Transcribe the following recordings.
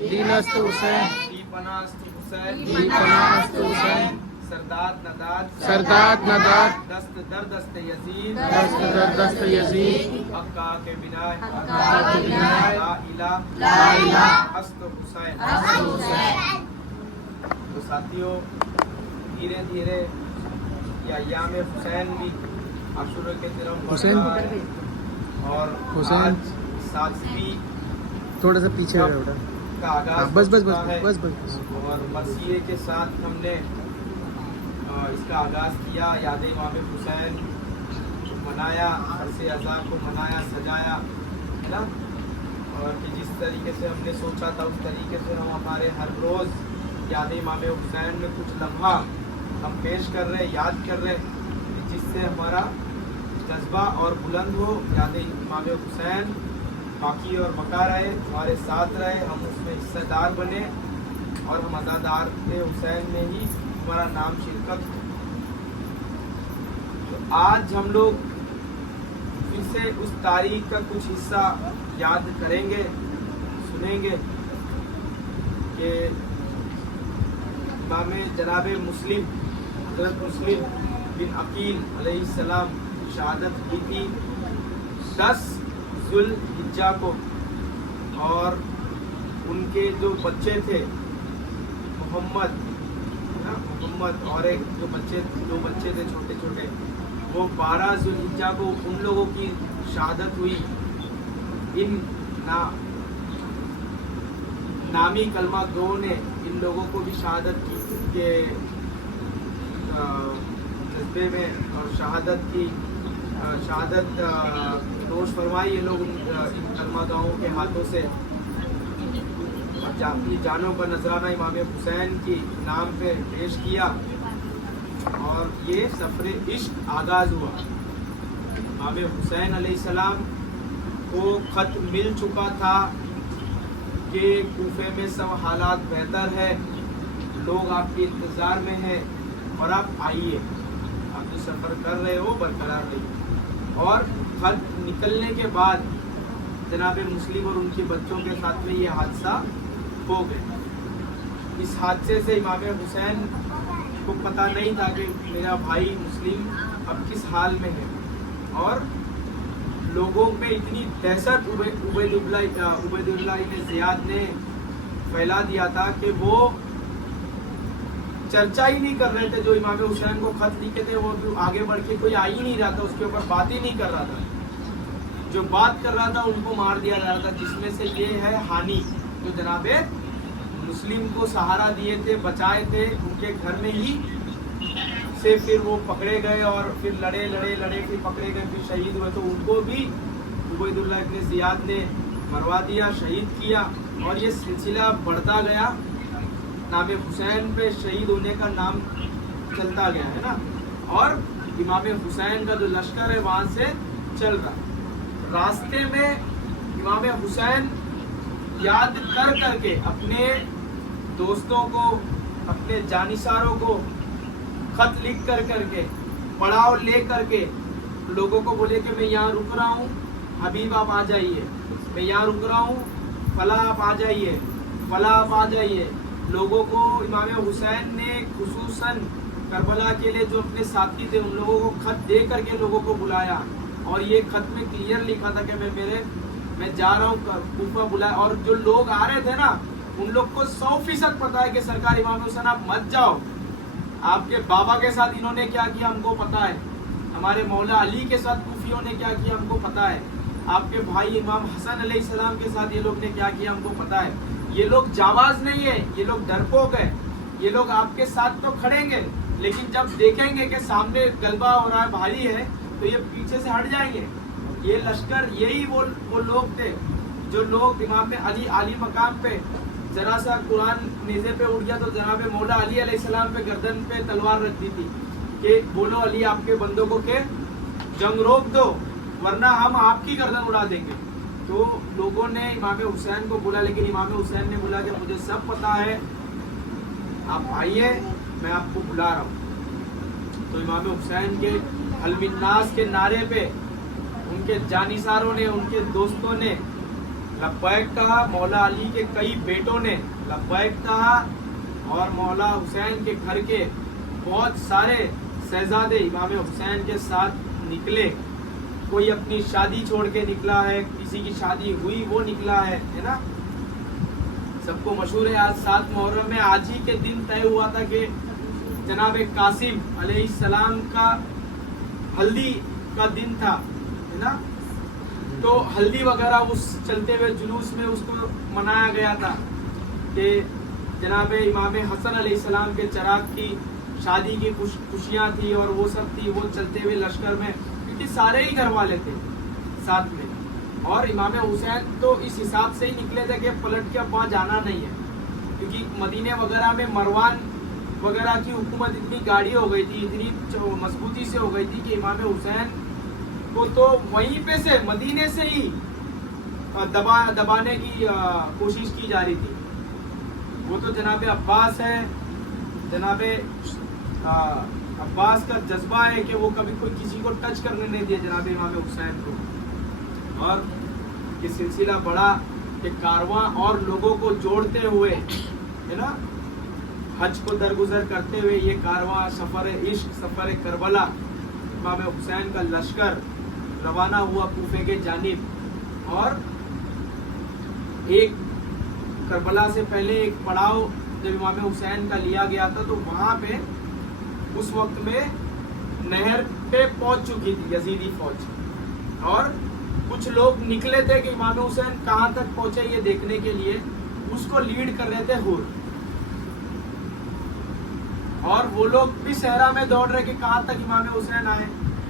دینست حسین دیپناست حسین دیپناست حسین سرداد نداد سرداد نداد دست در دست یزید دست در دست یزید حقا کے بنا حقا کے بنا لا الہ لا الہ است حسین است حسین۔ تو ساتھیوں دھیرے دھیرے یہ ایام حسین بھی عاشورہ کے دن حسین اور حسین آج ساتویں تھوڑا سا پیچھے ہو بیٹا، کا آغاز بس ہو بس چکا بس ہے بس بس اور مرثیے کے ساتھ ہم نے اس کا آغاز کیا، یاد امام حسین منایا، عرص عزا کو منایا، سجایا ہے نا، اور کہ جس طریقے سے ہم نے سوچا تھا اس طریقے سے ہم ہمارے ہر روز یاد امام حسین میں کچھ لمحہ ہم پیش کر رہے، یاد کر رہے، جس سے ہمارا جذبہ اور بلند ہو، یاد امام حسین باقی اور بقا رہے، ہمارے ساتھ رہے، ہم اس میں حصہ دار بنے اور ہم عزادار حسین میں ہی ہمارا نام شرکت ہو۔ تو آج ہم لوگ پھر سے اس تاریخ کا کچھ حصہ یاد کریں گے، سنیں گے کہ امام جناب مسلم، حضرت مسلم بن عقیل علیہ السلام شہادت کی تھی 10 ذوالحجہ کو، اور ان کے جو بچے تھے محمد اور ایک جو بچے تھے چھوٹے چھوٹے، وہ 12 ذوالحجہ کو ان لوگوں کی شہادت ہوئی۔ ان نامی کلمہ گو نے ان لوگوں کو بھی شہادت کی کے جذبے میں اور شہادت نوش فرمائی یہ لوگ ان کلمہ گاؤں کے ہاتھوں سے، اپنی جانوں کا نذرانہ امام حسین کی نام پہ پیش کیا، اور یہ سفر عشق آغاز ہوا۔ امام حسین علیہ السلام کو خط مل چکا تھا کہ کوفے میں سب حالات بہتر ہے، لوگ آپ کے انتظار میں ہیں اور آپ آئیے، آپ جو سفر کر رہے ہو برقرار رہیے۔ اور خط نکلنے کے بعد جناب مسلم اور ان کے بچوں کے ساتھ میں یہ حادثہ ہو گیا۔ اس حادثے سے امام حسین کو پتہ نہیں تھا کہ میرا بھائی مسلم اب کس حال میں ہے، اور لوگوں میں اتنی دہشت عبید اللہ ابن زیاد نے پھیلا دیا تھا کہ وہ چرچا ہی نہیں کر رہے تھے، جو امام حسین کو خط لکھے تھے وہ آگے بڑھ کے کوئی آ ہی نہیں رہا تھا، اس کے اوپر بات ہی نہیں کر رہا تھا، جو بات کر رہا تھا ان کو مار دیا جا رہا تھا، جس میں سے یہ ہے ہانی جو جناب مسلم کو سہارا دیے تھے، بچائے تھے، ان کے گھر میں ہی سے پھر وہ پکڑے گئے اور پھر لڑے پھر پکڑے گئے، پھر شہید ہوئے، تو ان کو بھی عبید اللہ ابن زیاد نے مروا دیا، شہید کیا، اور یہ سلسلہ بڑھتا گیا، نام حسین پہ شہید ہونے کا نام چلتا گیا ہے نا، اور امام حسین کا جو لشکر ہے وہاں سے چل رہا۔ راستے میں امام حسین یاد کر کے اپنے دوستوں کو، اپنے جانثاروں کو خط لکھ کر کے پڑاؤ لے کر کے لوگوں کو بولے کہ میں یہاں رک رہا ہوں، حبیب آپ آ جائیے، میں یہاں رک رہا ہوں، فلاں آپ آ جائیے، فلاں آپ آ جائیے۔ لوگوں کو امام حسین نے خصوصاً کربلا کے لیے جو اپنے ساتھی تھے ان لوگوں کو خط دے کر کے لوگوں کو بلایا، اور یہ خط میں کلیئر لکھا تھا کہ میں جا رہا ہوں کوفہ بلایا، اور جو لوگ آ رہے تھے نا ان لوگ کو 100% پتا ہے کہ سرکار امام حسین آپ مت جاؤ، آپ کے بابا کے ساتھ انہوں نے کیا کیا ہم کو پتا ہے، ہمارے مولا علی کے ساتھ کوفیوں نے کیا کیا ہم کو پتا ہے، آپ کے بھائی امام حسن علیہ السلام کے ساتھ یہ لوگ نے کیا کیا ہم کو پتا ہے۔ یہ لوگ جانباز نہیں ہے، یہ لوگ ڈرپوک ہے، یہ لوگ آپ کے ساتھ تو کھڑیں گے لیکن جب دیکھیں گے کہ سامنے غلبہ ہو رہا ہے، بھاری ہے، تو یہ پیچھے سے ہٹ جائیں گے۔ یہ لشکر یہی وہ لوگ تھے جو لوگ امام علی عالی مقام پہ ذرا سا قرآن نیزے پہ اٹھ گیا تو جناب مولا علی علیہ السلام پہ گردن پہ تلوار رکھ دی تھی کہ بولو علی آپ کے بندوں کو کہ جنگ روک دو ورنہ ہم آپ کی گردن اڑا دیں گے۔ تو لوگوں نے امام حسین کو بولا، لیکن امام حسین نے بولا کہ مجھے سب پتا ہے، آپ آئیے، میں آپ کو بلا رہا ہوں۔ تو امام حسین کے حل من الناس کے نعرے پہ ان کے جانثاروں نے، ان کے دوستوں نے लब्बैक कहा, मौला अली के कई बेटों ने लब्बैक कहा और मौला हुसैन के घर के बहुत सारे शहजादे इमाम हुसैन के साथ निकले। कोई अपनी शादी छोड़ के निकला है, किसी की शादी हुई वो निकला है ना। सबको मशहूर है आज 7 मुहर्रम में आज ही के दिन तय हुआ था कि जनाब कासिम अलैहिस्सलाम का हल्दी का दिन था, है ना। तो हल्दी वगैरह उस चलते हुए जुलूस में उसको मनाया गया था कि जनाब इमाम हसन अलैहिस्सलाम के चिराग की शादी की खुशियाँ थी और वो सब थी, वो चलते हुए लश्कर में, क्योंकि सारे ही घर वाले थे साथ में। और इमाम हुसैन तो इस हिसाब से ही निकले थे कि पलट के अब वहाँ जाना नहीं है, क्योंकि मदीने वगैरह में मरवान वगैरह की हुकूमत इतनी गाढ़ी हो गई थी, इतनी मजबूती से हो गई थी कि इमाम हुसैन को तो वहीं पे से मदीने से ही दबाने की कोशिश की जा रही थी। वो तो जनाब अब्बास है, जनाब अब्बास का जज्बा है कि वो कभी कोई किसी को टच करने नहीं दिया जनाब इमाम हुसैन को। और ये सिलसिला बड़ा कि कारवां और लोगों को जोड़ते हुए, है ना, हज को दरगुजर करते हुए ये कारवां सफ़र इश्क सफ़र करबला इमाम हुसैन का लश्कर रवाना हुआ कूफे के जानिब। और एक करबला से पहले एक पड़ाव जब इमाम हुसैन का लिया गया था तो वहाँ पे उस वक्त में नहर पे पहुंच चुकी थी यजीदी फौज, और कुछ लोग निकले थे कि इमाम हुसैन कहाँ तक पहुंचे ये देखने के लिए। उसको लीड कर रहे थे हुर, और वो लोग भी सहरा में दौड़ रहे कि कहाँ तक इमाम हुसैन आए।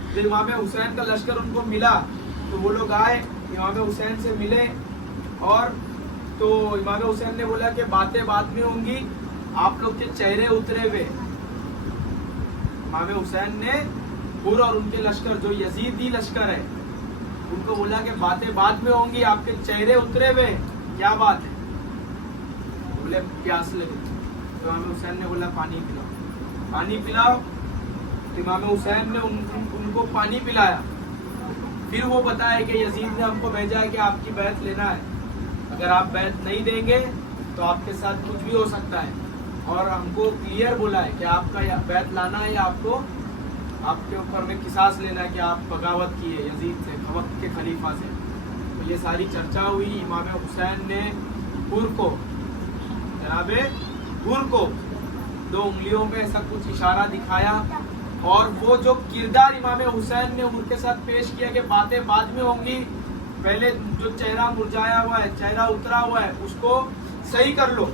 जब इमाम हुसैन का लश्कर उनको मिला तो वो लोग आए, इमाम हुसैन से मिले, और तो इमाम हुसैन ने बोला कि बातें बाद में होंगी, आप लोग के चेहरे उतरे हुए। इमाम हुसैन ने हुर और उनके लश्कर जो यजीदी लश्कर है उनको बोला कि बातें बाद में होंगी, आपके चेहरे उतरे हुए, क्या बात है। बोले प्यास लगी। तो इमाम हुसैन ने बोला पानी पिलाओ, पानी पिलाओ। तो इमाम हुसैन ने उनको पानी पिलाया। फिर वो बताया कि यजीद ने हमको भेजा है कि आपकी बैत लेना है, अगर आप बैत नहीं देंगे तो आपके साथ कुछ भी हो सकता है, और हमको क्लियर बोला है कि आपका बैत लाना है या आपको आपके ऊपर में किसास लेना है कि आप बगावत किए यजीद से, वक्त के खलीफा से। तो ये सारी चर्चा हुई। इमाम हुसैन ने हुर को, जनाबे हुर को 2 उंगलियों में ऐसा कुछ इशारा दिखाया, और वो जो किरदार इमाम हुसैन ने हुर के साथ पेश किया कि बातें बाद में होंगी, पहले जो चेहरा मुरझाया हुआ है, चेहरा उतरा हुआ है, उसको सही कर लो,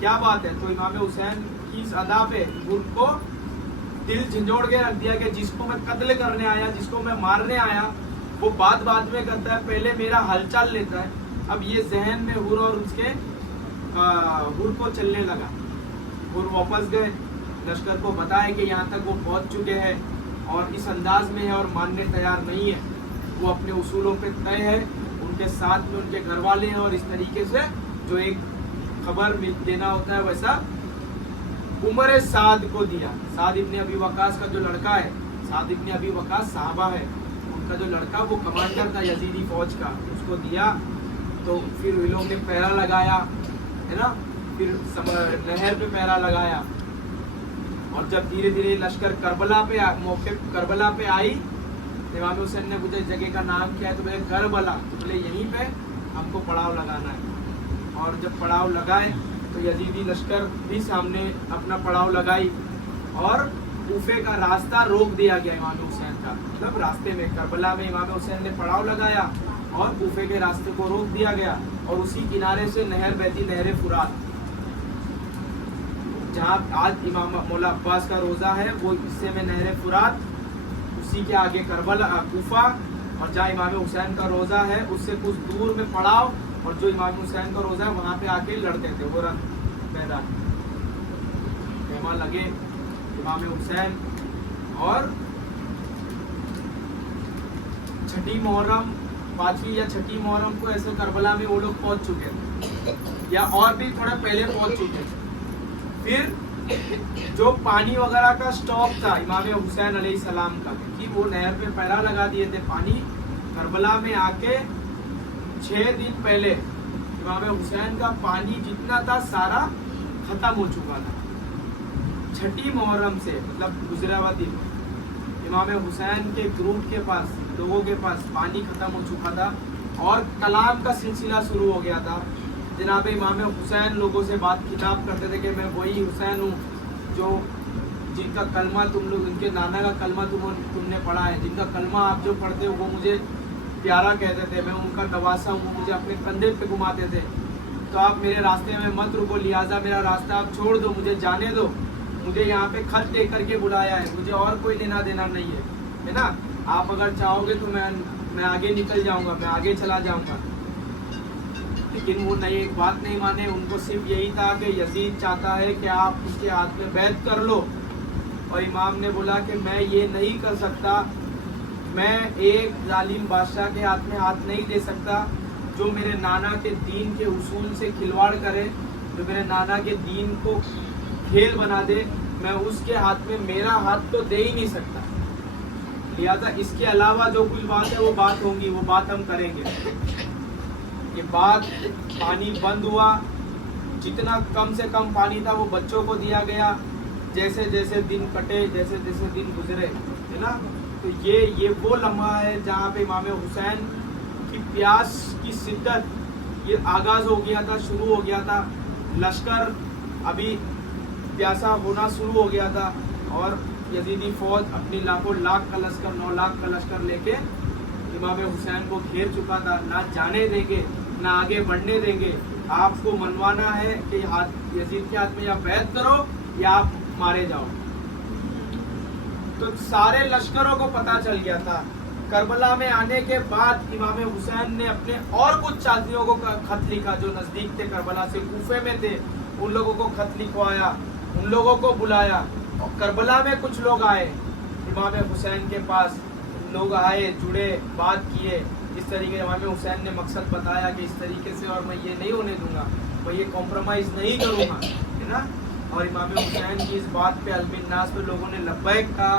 क्या बात है। तो इमाम हुसैन की इस अदा पे हुर को दिल झंझोड़ के रख दिया कि जिसको मैं कत्ल करने आया, जिसको मैं मारने आया, वो बात बाद में करता है, पहले मेरा हालचाल लेता है। अब ये जहन में हुर और उसके हुर को चलने लगा। हुर वापस गए, लश्कर को बताया कि यहाँ तक वो पहुँच चुके हैं और इस अंदाज में है और मानने तैयार नहीं है, वो अपने उसूलों पे तय है, उनके साथ में उनके घर वाले हैं, और इस तरीके से जो एक खबर देना होता है वैसा उमर साद को दिया। साद इब्ने अबी वकास का जो लड़का है, साद इब्ने अबी वकास साहबा है, उनका जो लड़का वो कमांडर था यजीदी फौज का, उसको दिया। तो फिर इन लोगों ने पहरा लगाया, है ना, फिर नहर पे पहरा लगाया। और जब धीरे धीरे लश्कर करबला पे मौके करबला पे आई, इमाम हुसैन ने पूछा जगह का नाम क्या है, तो बोले करबला। तो बोले यहीं पे हमको पड़ाव लगाना है। और जब पड़ाव लगाए तो यजीदी लश्कर भी सामने अपना पड़ाव लगाई, और कूफे का रास्ता रोक दिया गया इमाम हुसैन का। मतलब रास्ते में करबला में इमाम हुसैन ने पड़ाव लगाया और कूफे के रास्ते को रोक दिया गया, और उसी किनारे से नहर बहती, नहर फुरात, जहाँ आज इमाम मौला अब्बास का रोज़ा है, वो हिस्से में नहर फुरात, उसी के आगे करबला कूफा, और जहाँ इमाम हुसैन का रोज़ा है उससे कुछ दूर में पड़ाव, और जो इमाम हुसैन का रोज़ा है वहाँ पे आके लड़ते थे वो रन मैदान। खेमा लगे इमाम हुसैन, और छठी मुहर्रम, 5वीं या छठी मुहर्रम को ऐसे करबला में वो लोग पहुँच चुके थे, या और भी थोड़ा पहले पहुँच चुके थे। फिर जो पानी वगैरह का स्टॉक था इमाम हुसैन अलैहिस्सलाम का, कि वो नहर पे पहरा लगा दिए थे पानी, करबला में आके 6 दिन पहले इमाम हुसैन का पानी जितना था सारा खत्म हो चुका था। छठी मुहर्रम से मतलब गुजरा हुआ दिन इमाम हुसैन के ग्रुप के पास, लोगों के पास पानी खत्म हो चुका था और कलाम का सिलसिला शुरू हो गया था। जनाब इमाम हुसैन लोगों से बात खिताब करते थे कि मैं वही हुसैन हूँ जो जिनका कलमा तुम लोग, उनके नाना का कलमा तुमने पढ़ा है, जिनका कलमा आप जो पढ़ते हो वो मुझे प्यारा कहते थे, मैं उनका नवासा हूँ, मुझे अपने कंधे पे घुमाते थे। तो आप मेरे रास्ते में मत रुको, लिहाजा मेरा रास्ता आप छोड़ दो, मुझे जाने दो। मुझे यहाँ पे खत दे करके बुलाया है, मुझे और कोई लेना देना नहीं है ना। आप अगर चाहोगे तो मैं आगे निकल जाऊँगा, मैं आगे चला जाऊँगा। लेकिन वो नहीं, एक बात नहीं माने। उनको सिर्फ यही था कि यजीद चाहता है कि आप उसके हाथ में बैत कर लो। और इमाम ने बोला कि मैं ये नहीं कर सकता, मैं एक जालिम बादशाह के हाथ में हाथ नहीं दे सकता जो मेरे नाना के दीन के उसूल से खिलवाड़ करे, जो मेरे नाना के दीन को खेल बना दे, मैं उसके हाथ में मेरा हाथ तो दे ही नहीं सकता। लिहाजा इसके अलावा जो कोई बात है वो बात होंगी, वो बात हम करेंगे। ये बात पानी बंद हुआ, जितना कम से कम पानी था वो बच्चों को दिया गया। जैसे जैसे दिन कटे, जैसे जैसे दिन गुजरे, है ना। तो ये वो लम्हा है जहाँ पे इमाम हुसैन की प्यास की शिद्दत ये आगाज़ हो गया था, शुरू हो गया था। लश्कर अभी प्यासा होना शुरू हो गया था और यजीदी फौज अपनी लाखों लाख का लश्कर, 9 लाख का लश्कर लेके इमाम हुसैन को घेर चुका था। ना जाने देंगे, ना आगे बढ़ने देंगे। आपको मनवाना है कि यजीद के हाथ में या बैत करो या आप मारे जाओ। तो सारे लश्करों को पता चल गया था। करबला में आने के बाद इमाम हुसैन ने अपने और कुछ साथियों को खत लिखा जो नज़दीक थे, करबला से कूफे में थे, उन लोगों को खत लिखवाया, उन लोगों को बुलाया। और करबला में कुछ लोग आए इमाम हुसैन के पास, लोग आए, जुड़े, बात किए। इस तरीके इमाम हुसैन ने मकसद बताया कि इस तरीके से और मैं ये नहीं होने दूंगा, मैं ये कॉम्प्रोमाइज़ नहीं करूँगा, है ना। और इमाम हुसैन की इस बात पे अल्बिन्नास पे लोगों ने लब्बैक कहा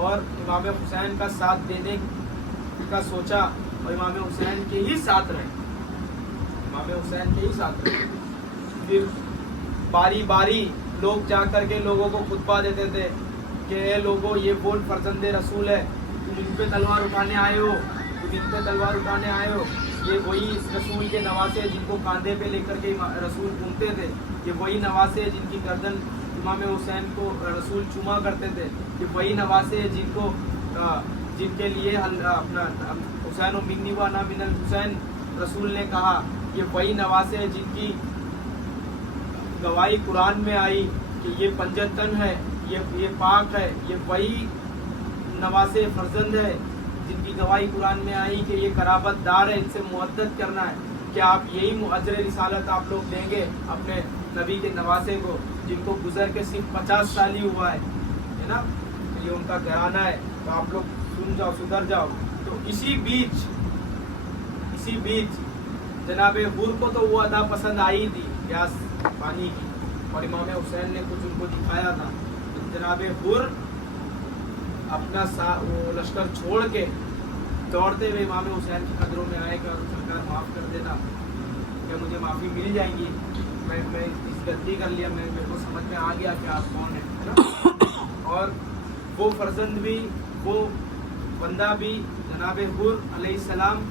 और इमाम हुसैन का साथ देने का सोचा और इमाम हुसैन के ही साथ रहे, इमाम हुसैन के ही साथ रहे। फिर बारी बारी लोग जा कर के लोगों को खुतबा देते थे कि ए लोगों, ये वो फर्जंदे रसूल है, तुम इन पे तलवार उठाने आए हो, तुम इन पे तलवार उठाने आए हो। ये वही रसूल के नवासे जिनको कांधे पे लेकर के रसूल घूमते थे, ये वही नवासे जिनकी गर्दन इमाम हुसैन को रसूल चूमा करते थे, ये वही नवासे जिनको जिनके लिए अपना हुसैन मिन्नी व ना मिनल हुसैन रसूल ने कहा, ये वही नवासे जिनकी गवाही कुरान में आई कि ये पंजतन है, ये पाक है, ये वही नवासे फर्जंद है जिनकी गवाही कुरान में आई कि ये कराबतदार है, इनसे मुअद्दत करना है। क्या आप यही अजर रिसालत आप लोग देंगे अपने नबी के नवासे को जिनको गुजर के सिर्फ 50 साल ही हुआ है ना। ये उनका घराना है, तो आप लोग सुन जाओ, सुधर जाओ। तो इसी बीच जनाब हुर को तो वो अदा पसंद आई थी प्यास पानी की, और इमाम हुसैन ने कुछ उनको दिखाया था। तो जनाब हुर अपना वो लश्कर छोड़ के दौड़ते हुए इमाम हुसैन की कदरों में आएगा और सरकार माफ़ कर देना, क्या मुझे माफ़ी मिल जाएगी, मैं इस गलती कर लिया, मेरे को समझ में आ गया कि आप कौन है ना। और वो फर्जंद भी, वो बंदा भी जनाब हुर अलैहिस्सलाम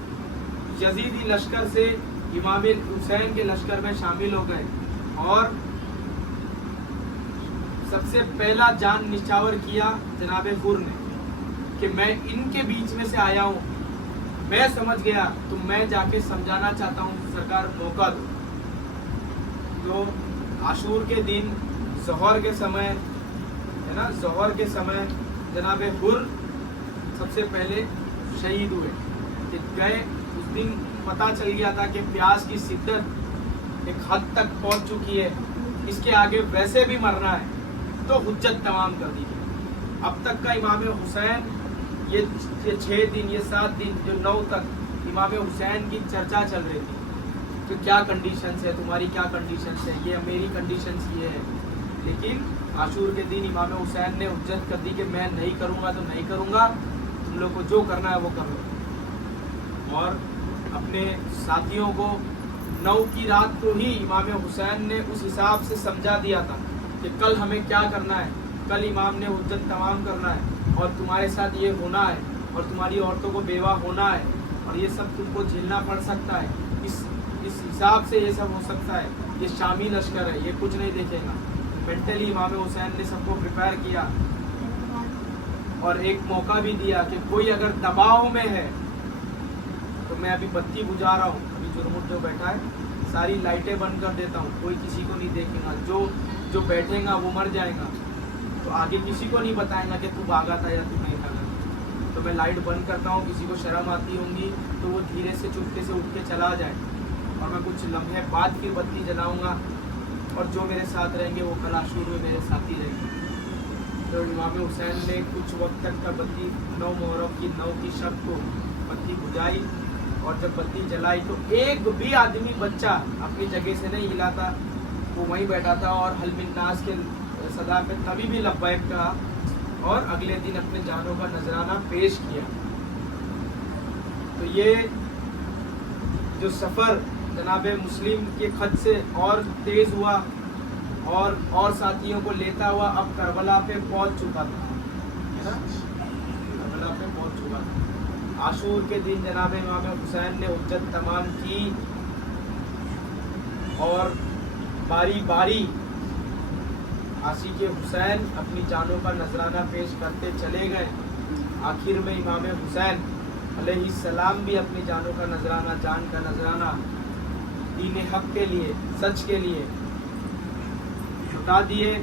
यजीदी लश्कर से इमाम हुसैन के लश्कर में शामिल हो गए और सबसे पहला जान निछावर किया जनाब हुर ने कि मैं इनके बीच में से आया हूँ, मैं समझ गया, तो मैं जाके समझाना चाहता हूँ, सरकार मौका दो। तो आशूर के दिन ज़ोहर के समय, है ना, ज़ोहर के समय जनाब हुर सबसे पहले शहीद हुए कि गए। उस दिन पता चल गया था कि प्यास की शिद्दत एक हद तक पहुँच चुकी है, इसके आगे वैसे भी मरना है, तो हुज्जत तमाम कर दी गई। अब तक का इमाम हुसैन ये 6 दिन, ये 7 दिन, जो 9 तक इमाम हुसैन की चर्चा चल रही थी तो क्या कंडीशंस है, तुम्हारी क्या कंडीशंस है, ये मेरी कंडीशंस ये है। लेकिन आशूर के दिन इमाम हुसैन ने हुज्जत कर दी कि मैं नहीं करूँगा तो नहीं करूँगा, तुम लोग को जो करना है वो कर लो। और अपने साथियों को 9 की रात को ही इमाम हुसैन ने उस हिसाब से समझा दिया था कि कल हमें क्या करना है, कल इमाम ने हुज्जत तमाम करना है और तुम्हारे साथ ये होना है और तुम्हारी औरतों को बेवा होना है और ये सब तुमको झेलना पड़ सकता है। इस हिसाब से ये सब हो सकता है। ये शामी लश्कर है, ये कुछ नहीं देखेगा। मेंटली इमाम हुसैन ने सबको प्रिपेयर किया और एक मौका भी दिया कि कोई अगर दबाव में है तो मैं अभी बत्ती बुझा रहा हूँ, अभी जुर्मुट जो बैठा है सारी लाइटें बंद कर देता हूँ, कोई किसी को नहीं देखेगा, जो बैठेगा वो मर जाएगा, तो आगे किसी को नहीं बताएगा कि तू भागा था या तू नहीं था। तो मैं लाइट बंद करता हूँ, किसी को शर्म आती होंगी तो वो धीरे से चुपके से उठ के चला जाए और मैं कुछ लम्हे बाद फिर बत्ती जलाऊंगा और जो मेरे साथ रहेंगे वो कलाशूर में मेरे साथी रहेंगे। तो इमाम हुसैन ने कुछ वक्त तक का बत्ती 9 मुहर्रम की 9 की शब को बत्ती बुझाई और जब बत्ती जलाई तो एक भी आदमी बच्चा अपनी जगह से नहीं हिला था, वो वहीं बैठा था और हल मिन नास के सदा पे तभी भी लब्बैक कहा और अगले दिन अपने जानों का नजराना पेश किया। तो ये जो सफ़र जनाब मुस्लिम के खत से और तेज़ हुआ और साथियों को लेता हुआ अब करबला पे पहुंच चुका था, है ना, करबला पे पहुंच चुका था। आशूर के दिन जनाब इमाम हुसैन ने हुज्जत तमाम की और बारी बारी आशिक हुसैन अपनी जानों का नजराना पेश करते चले गए। आखिर में इमाम हुसैन अलैहिस्सलाम भी अपनी जानों का नजराना, जान का नजराना दीन हक के लिए, सच के लिए बता दिए।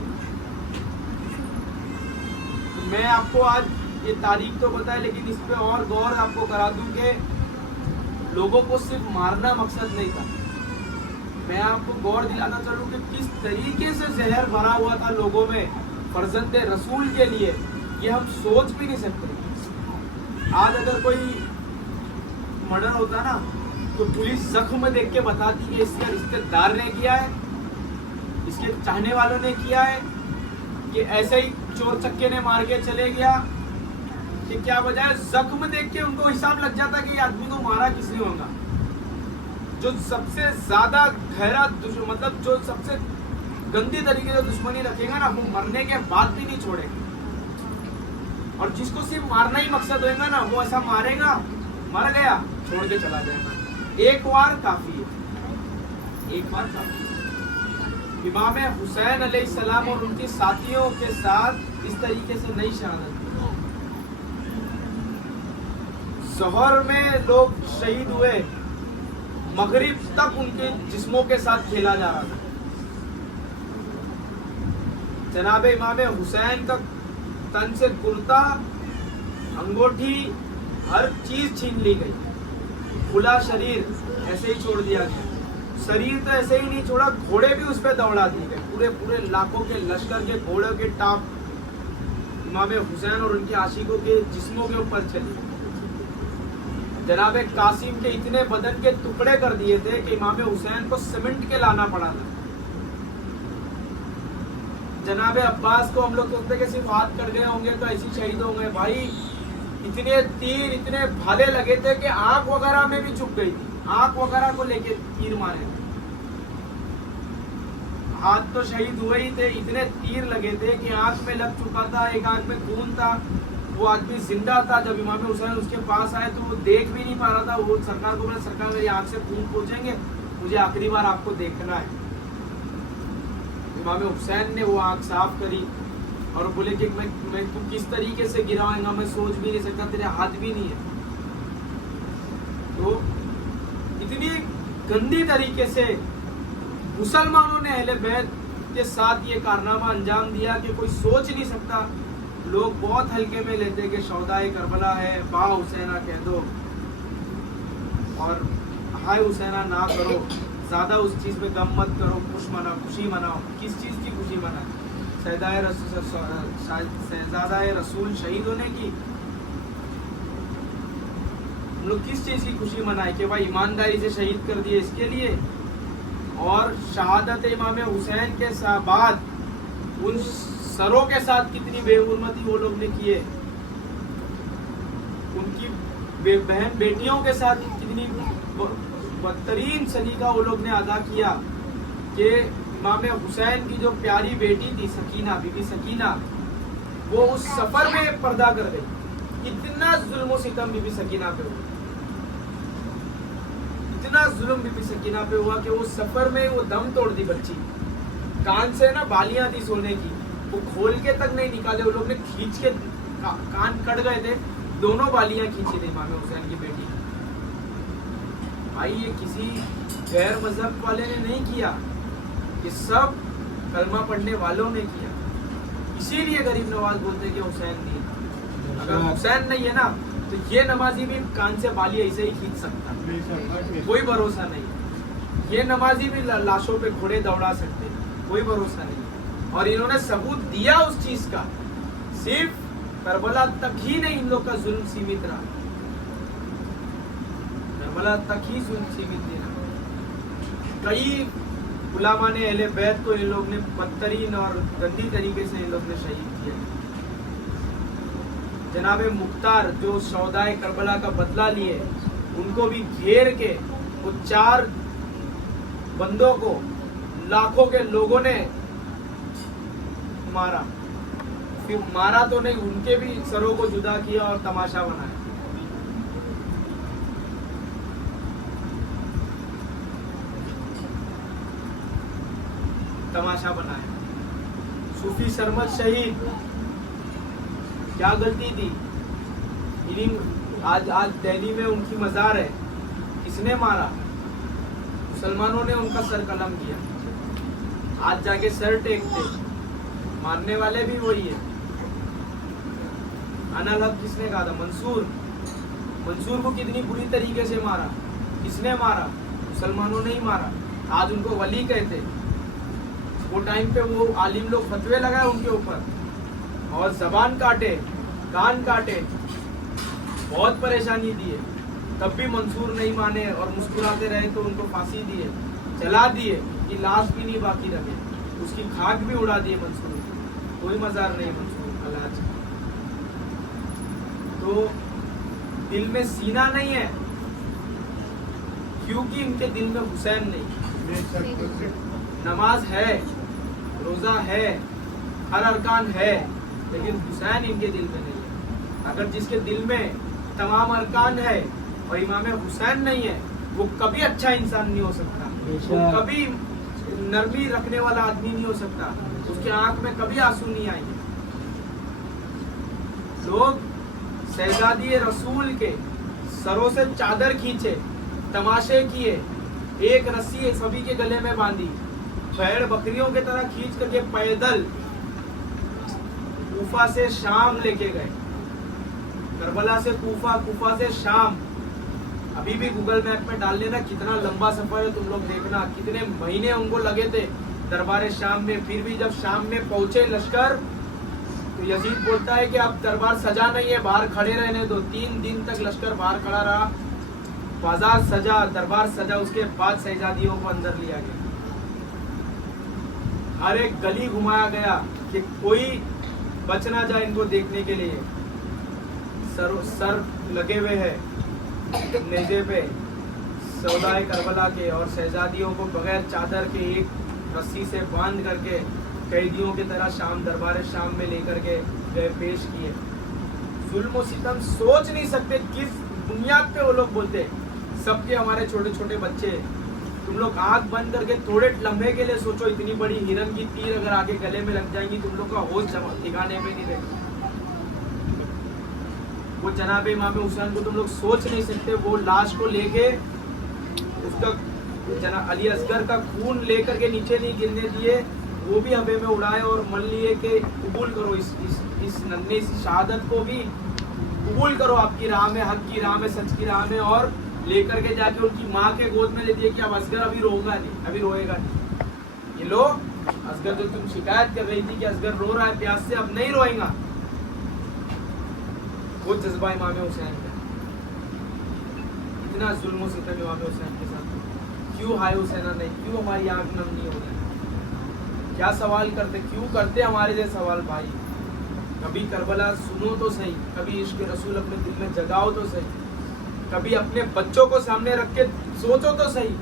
मैं आपको आज ये तारीख तो बताए लेकिन इस पे और गौर आपको करा दूं कि लोगों को सिर्फ मारना मकसद नहीं था। मैं आपको गौर दिलाना चाहूँ कि किस तरीके से जहर भरा हुआ था लोगों में फर्जंद रसूल के लिए, ये हम सोच भी नहीं सकते। आज अगर कोई मर्डर होता ना तो पुलिस जख्म देख के बताती कि इसके रिश्तेदार ने किया है, इसके चाहने वालों ने किया है, कि ऐसे ही चोर चक्के ने मार के चले गया, कि क्या वजह है। जख्म देख के उनको हिसाब लग जाता कि ये आदमी को मारा किसने होगा। जो सबसे ज्यादा गहरा मतलब जो सबसे गंदी तरीके से दुश्मनी रखेगा ना, वो मरने के बाद भी नहीं छोड़ेगा। और जिसको सिर्फ मारना ही मकसद होगा ना, वो ऐसा मारेगा, मर गया, छोड़ के चला जाएगा। एक बार काफी है, एक बार काफी है। इमाम हुसैन अलैहिस्सलाम और उनके साथियों के साथ इस तरीके से नहीं शहादत। ज़ोहर में लोग शहीद हुए, मगरिब तक उनके जिस्मों के साथ खेला जा रहा था। जनाब इमाम हुसैन का तन से कुर्ता, अंगूठी, हर चीज छीन ली गई। खुला शरीर ऐसे ही छोड़ दिया गया। शरीर तो ऐसे ही नहीं छोड़ा, घोड़े भी उस पर दौड़ा दिए गए। पूरे पूरे लाखों के लश्कर के घोड़ों के टाप इमाम हुसैन और उनके आशिकों के जिस्मों के ऊपर चले। जनाब कासिम के इतने बदन के टुकड़े कर दिए थे कि इमाम हुसैन को सीमेंट के लाना पड़ा था। जनाब अब्बास को हम लोग सोचते कि सिर्फ हाथ कट गए होंगे तो ऐसे शहीद होंगे। भाई इतने तीर, इतने भाले लगे थे कि आंख वगैरह में भी चुप गई थी। आंख वगैरह को लेके तीर मारे थे। हाथ तो शहीद हुए ही थे, इतने तीर लगे थे कि आंख में लग चुका था, एक आंख में खून था। वो आदमी जिंदा था। जब इमाम हुसैन उसके पास आए तो वो देख भी नहीं पा रहा था। वो सरकार को बोला, सरकार मेरी आंख से खून पहुंचेंगे, मुझे आखिरी बार आपको देखना है। इमाम हुसैन ने वो आंख साफ करी और बोले कि मैं तू किस तरीके से गिराएगा, मैं सोच भी नहीं सकता, तेरे हाथ भी नहीं है। तो इतनी गंदी तरीके से मुसलमानों ने अहले बैत के साथ ये कारनामा अंजाम दिया कि कोई सोच नहीं सकता। लोग बहुत हल्के में लेते कि शौदाए करबला है, बा हुसैना कह दो और हाय हुसैना ना करो, ज्यादा उस चीज पे गम मत करो, खुशी मनाओ। किस चीज की खुशी मनाए? शहजादाए रसूल शहीद होने की। हम लोग किस चीज की खुशी मनाए कि भाई ईमानदारी से शहीद कर दिए, इसके लिए। और शहादत इमाम हुसैन के बाद उन सरों के साथ कितनी बेहुरमती वो लोग ने किए, उनकी बहन बेटियों के साथ कितनी बदतरीन सलीका वो लोग ने अदा किया कि इमाम हुसैन की जो प्यारी बेटी थी सकीना, बीबी सकीना, वो उस सफर में पर्दा कर गई। इतना जुल्म सितम बीबी सकीना पे हुआ, इतना जुल्म बीबी सकीना पे हुआ कि वो सफर में वो दम तोड़ दी बच्ची। कान से ना बालियां थी सोने की, वो खोल के तक नहीं निकाले, वो लोग ने खींच के कान कट गए थे, दोनों बालियां खींची थी इमाम हुसैन की बेटी। भाई ये किसी गैर मजहब वाले ने नहीं किया, ये सब कलमा पढ़ने वालों ने किया। इसीलिए गरीब नवाज बोलते हैं कि हुसैन नहीं। अगर हुसैन नहीं है ना तो ये नमाजी भी कान से बाली ऐसे ही खींच सकता, कोई भरोसा नहीं। ये नमाजी भी लाशों पे घोड़े दौड़ा सकते, कोई भरोसा नहीं। और इन्होंने सबूत दिया उस चीज का, सिर्फ करबला तक ही नहीं इन लोग का जुल्म सीमित रहा, करबला तक ही जुल्म सीमित नहीं रहा। कई उलामा ने अहले बैत को इन लोग ने बदतरीन और गंदी तरीके से इन लोग ने शहीद किया। जनाबे मुख्तार जो शौदाए करबला का बदला लिए, उनको भी घेर के वो 4 बंदों को लाखों के लोगों ने मारा। फिर मारा तो नहीं, उनके भी सरों को जुदा किया और तमाशा बनाया। तमाशा बनाया। सूफी सरमद शहीद, क्या गलती थी? आज दिल्ली में उनकी मजार है, किसने मारा? मुसलमानों ने उनका सर कलम किया। आज जाके सर टेकते, मारने वाले भी वही है। अनल हक किसने कहा था? मंसूर को कितनी बुरी तरीके से मारा, किसने मारा? मुसलमानों ने ही मारा। आज उनको वली कहते। वो टाइम पे वो आलिम लोग फतवे लगाए उनके ऊपर और जबान काटे, कान काटे, बहुत परेशानी दिए, तब भी मंसूर नहीं माने और मुस्कुराते रहे तो उनको फांसी दिए, जला दिए कि लाश भी नहीं बाकी रखे, उसकी खाक भी उड़ा दिए मंसूर, कोई मजार नहीं मंसूर अलाज। तो दिल में सीना नहीं है क्योंकि इनके दिल में हुसैन नहीं। नमाज है, रोजा है, हर अरकान है, लेकिन हुसैन इनके दिल में नहीं है। अगर जिसके दिल में तमाम अरकान है और इमाम हुसैन नहीं है, वो कभी अच्छा इंसान नहीं हो सकता, वो कभी नरमी रखने वाला आदमी नहीं हो सकता, उसके आंख में कभी आंसू नहीं आएंगे। लोग शहजादी रसूल के सरों से चादर खींचे, तमाशे किए, एक रस्सी सभी के गले में बांधी, भेड़ बकरियों की तरह खींच करके पैदल कूफा से शाम लेके गए। करबला से कूफा, कूफा से शाम। अभी भी गूगल मैप में डाल लेना कितना लंबा सफर है, तुम लोग देखना कितने महीने उनको लगे थे दरबार शाम में। फिर भी जब शाम में पहुंचे लश्कर तो यजीद बोलता है कि अब दरबार सजा नहीं है, बाहर खड़े रहने दो। 3 दिन तक लश्कर बाहर खड़ा रहा, बाजार सजा, दरबार सजा। उसके बाद शहजादियों को अंदर लिया गया, हर एक गली घुमाया गया कि कोई बच ना जाए इनको देखने के लिए। सर लगे हुए हैं नेज़े पे सौदाए करबला के, और शहजादियों को बगैर चादर के एक रस्सी से बांध करके कैदियों की तरह शाम दरबार शाम में लेकर के गए, पेश किए। जुल्म और सितम सोच नहीं सकते किस बुनियाद पे वो लोग बोलते। सबके हमारे छोटे छोटे बच्चे, तुम लोग आंख बंद करके थोड़े लम्हे के लिए सोचो, इतनी बड़ी हिरन की तीर अगर आगे गले में लग जाएंगी, तुम लोग का होश ठिकाने में नहीं रहेगा। वो जनाब इमाम हुसैन को तुम लोग सोच नहीं सकते। वो लाश को लेके उसका जनाब अली असगर का खून लेकर के नीचे नहीं गिरने दिए, वो भी हवे में उड़ाए और मन लिए कि कबूल करो इस नन्हे सी शहादत को भी कबूल करो आपकी राह में, हक की राह में, सच की राह में। और लेकर के जाके उनकी माँ के गोद में ले दिए कि अब असगर अभी रोगा नहीं, अभी रोएगा नहीं। ये लो असगर, जो तुम शिकायत कर रही थी कि असगर रो रहा है प्यास से, अब नहीं रोएगा। वो जज्बा इमाम हुसैन का। इतना जुल्म सितम इमाम हुसैन के साथ। क्यों हाय हुसैना नहीं, क्यों हमारी आंख नम नहीं हो रही? क्या सवाल करते, क्यों करते हमारे लिए सवाल भाई? कभी करबला सुनो तो सही, कभी इश्क रसूल अपने दिल में जगाओ तो सही। कभी अपने बच्चों को सामने रख के सोचो तो सही,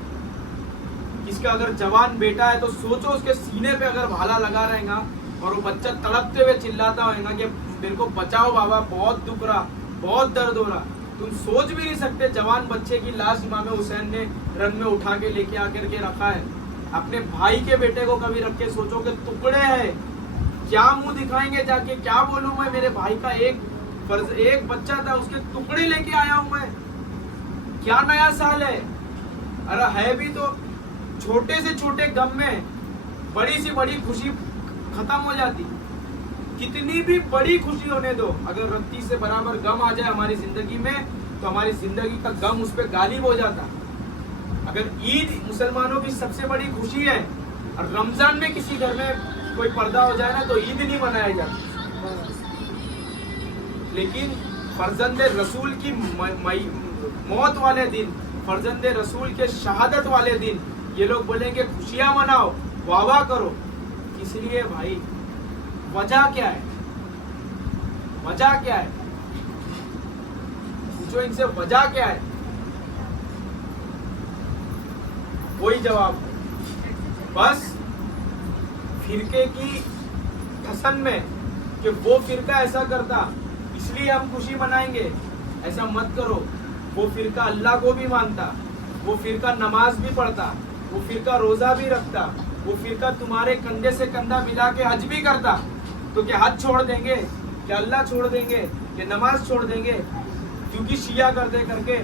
किसका अगर जवान बेटा है तो सोचो उसके सीने पे अगर भाला लगा रहेगा और वो बच्चा तड़पते हुए चिल्लाता होगा कि मेरे को बचाओ बाबा, बहुत दुख रहा, बहुत दर्द हो रहा। तुम सोच भी नहीं सकते जवान बच्चे की लाश इमाम हुसैन ने रन में उठा के लेके आकर के रखा है। अपने भाई के बेटे को कभी रख के सोचो कि टुकड़े हैं, क्या मुंह दिखाएंगे जाके, क्या बोलूं मैं, मेरे भाई का एक बच्चा था उसके टुकड़े लेके आया हूं मैं, क्या नया साल है। अरे है भी तो छोटे से छोटे गम में बड़ी सी बड़ी खुशी खत्म हो जाती। कितनी भी बड़ी खुशी होने दो, अगर रत्ती से बराबर गम आ जाए हमारी जिंदगी में तो हमारी जिंदगी का गम उस पर गालिब हो जाता। अगर ईद मुसलमानों की सबसे बड़ी खुशी है और रमजान में किसी घर में कोई पर्दा हो जाए ना तो ईद नहीं मनाया जाता। लेकिन फर्जंद रसूल की मौत वाले दिन, फर्जंद रसूल के शहादत वाले दिन ये लोग बोलेंगे खुशियां मनाओ, वाह वाह करो। इसलिए भाई वजह क्या है, वजह क्या है, पूछो इनसे वजह क्या है, कोई जवाब नहीं। बस फिरके की ठसन में कि वो फिरका ऐसा करता इसलिए हम खुशी मनाएंगे, ऐसा मत करो। वो फिरका अल्लाह को भी मानता, वो फिरका नमाज भी पढ़ता, वो फिरका रोजा भी रखता, वो फिरका तुम्हारे कंधे से कंधा मिला के हज भी करता। तो क्या हज छोड़ देंगे, क्या अल्लाह छोड़ देंगे, क्या नमाज छोड़ देंगे क्योंकि शिया करते करके?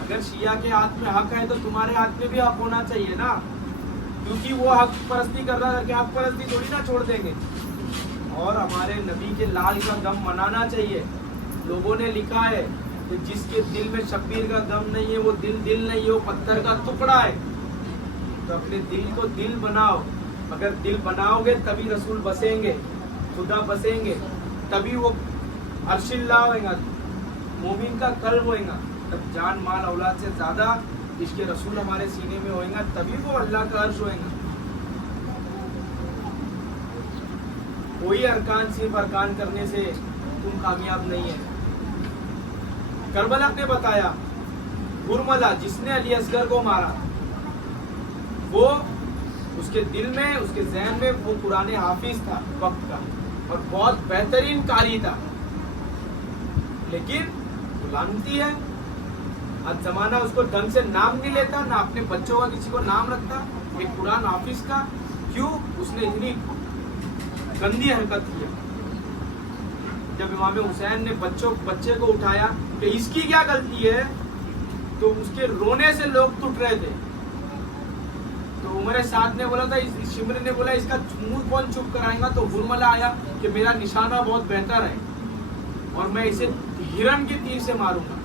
अगर शिया के हाथ में हक है तो तुम्हारे हाथ में भी हक होना चाहिए ना, क्योंकि वो हक परस्ती कर रहा करके हक परस्ती थोड़ी ना छोड़ देंगे। और हमारे नबी के लाल का गम मनाना चाहिए। लोगों ने लिखा है कि जिसके दिल में शब्बीर का गम नहीं है वो दिल नहीं है, वो पत्थर का टुकड़ा है। तो अपने दिल को दिल बनाओ, अगर दिल बनाओगे तभी रसूल बसेंगे, खुदा बसेंगे, तभी वो अर्शिल्लाह होएगा, मोमिन का कल्ब होएगा। तब जान माल औलाद से ज्यादा इसके रसूल हमारे सीने में होएगा, तभी वो अल्लाह का अर्श होएगा। कोई अरकान सिर्फ अरकान करने से तुम कामयाब नहीं है। करबला ने बताया गुरमला जिसने अली असगर को मारा, वो उसके दिल में, उसके ज़हन में वो कुरान हाफिज था वक्त का और बहुत बेहतरीन कारी था, लेकिन वो लानती है। आज जमाना उसको ढंग से नाम नहीं लेता, ना अपने बच्चों का किसी को नाम रखता, एक कुरान हाफिज का। क्यों? उसने इतनी गंदी हरकत किया। जब इमाम हुसैन ने बच्चे को उठाया कि इसकी क्या गलती है, तो उसके रोने से लोग टूट रहे थे। तो उमर साद ने बोला था, शिमर ने बोला इसका मुंह कौन चुप कराएगा? तो गुरमला आया कि मेरा निशाना बहुत बेहतर है और मैं इसे हिरन के तीर से मारूंगा।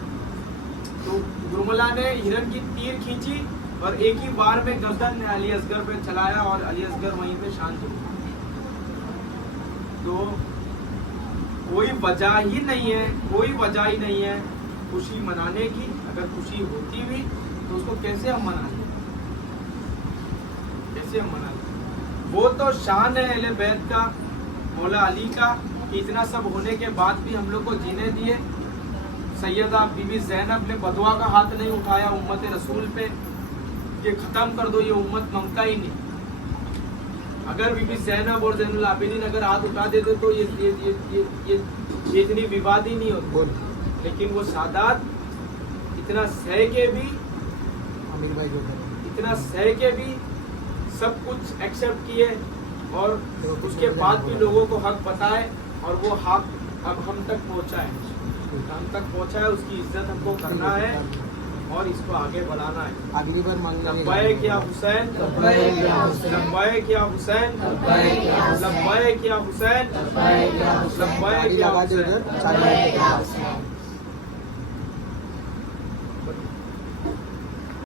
तो गुरमला ने हिरन की तीर खींची और एक ही बार में गर्दन अली असगर पे चलाया और अली असगर वहीं पे शांत हो गया। तो कोई वजह ही नहीं है, कोई वजह ही नहीं है खुशी मनाने की। अगर खुशी होती भी तो उसको कैसे हम मनाएं, कैसे हम मनाएं? वो तो शान है अहले बैत का, मौला अली का, कि इतना सब होने के बाद भी हम लोग को जीने दिए। सैयदा बीबी ज़ैनब ने बदुआ का हाथ नहीं उठाया उम्मत रसूल पे कि खत्म कर दो ये उम्मत, ममता ही नहीं। अगर बीबी ज़ैनब और ज़ैनुल आबिदीन अगर हाथ उठा देते तो ये इतनी विवाद ही नहीं होती। लेकिन वो सादात इतना सह के भी, आमिर भाई जो इतना सह के भी सब कुछ एक्सेप्ट किए और उसके बाद भी लोगों को हक बताए और वो हक अब हम तक पहुंचा है, हम तक पहुंचा है। उसकी इज्जत हमको करना है और इसको आगे बढ़ाना है। अगली बार मांगना है। लब्बैक या हुसैन, लब्बैक या हुसैन, लब्बैक या हुसैन, लब्बैक या हुसैन, लब्बैक या हुसैन।